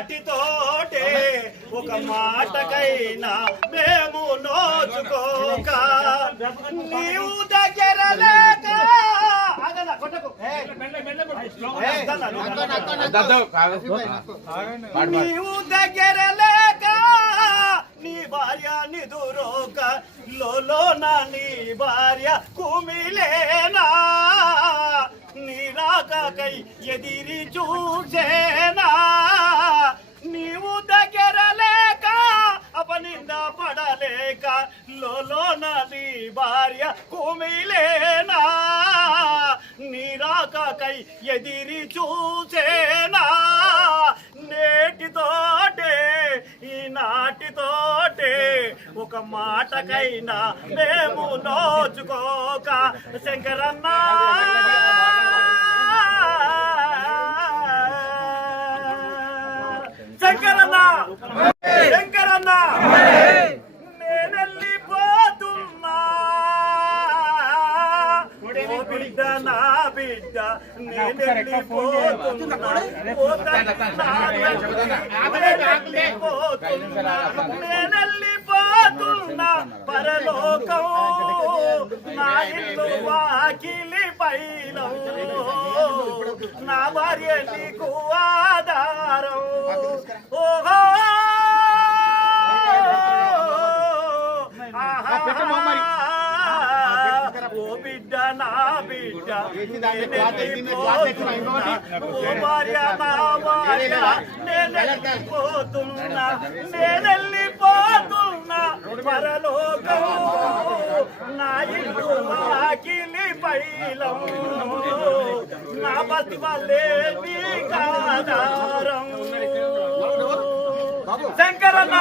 ఈనాటితోటే ఒక మాటకైనా మేము నోచుకోక నీవు దగ్గర లేక నీవు దగ్గర లేక నీ భార్య నిదురోక లోన నీ భార్య కుమిలేనా నీ రాకకై ఎదిరి చూసేనా నీవు దగ్గర లేక అపనింద పడలేక లోన నీ భార్య కుమిలేనా నీ రాకకై ఎదిరి చూసేనా నేటితోటే ఈనాటితోటే ఒక మాటకైనా మేము నోచుకోక శంకరన్న శంకరన్న శంకరన్న నేనెళ్ళిపోతున్నా బిడ్డ నా బిడ్డ నేనెళ్ళిపోతున్నా నేనెళ్ళిపోతున్నా పరలోకం నా ఇల్లు వాకిలి పైలం నా భార్య నీకు ఆధారం ఓహో ఓ బిడ్డ నా బిడ్డ ఓ భార్య నా భార్య నేనెళ్ళిపోతున్నా నేనెళ్ళిపోతున్నా పరలోకం నా ఇల్లు వాకిలి పైలం నా బతి వల్లే నీకాధారం శంకరన్న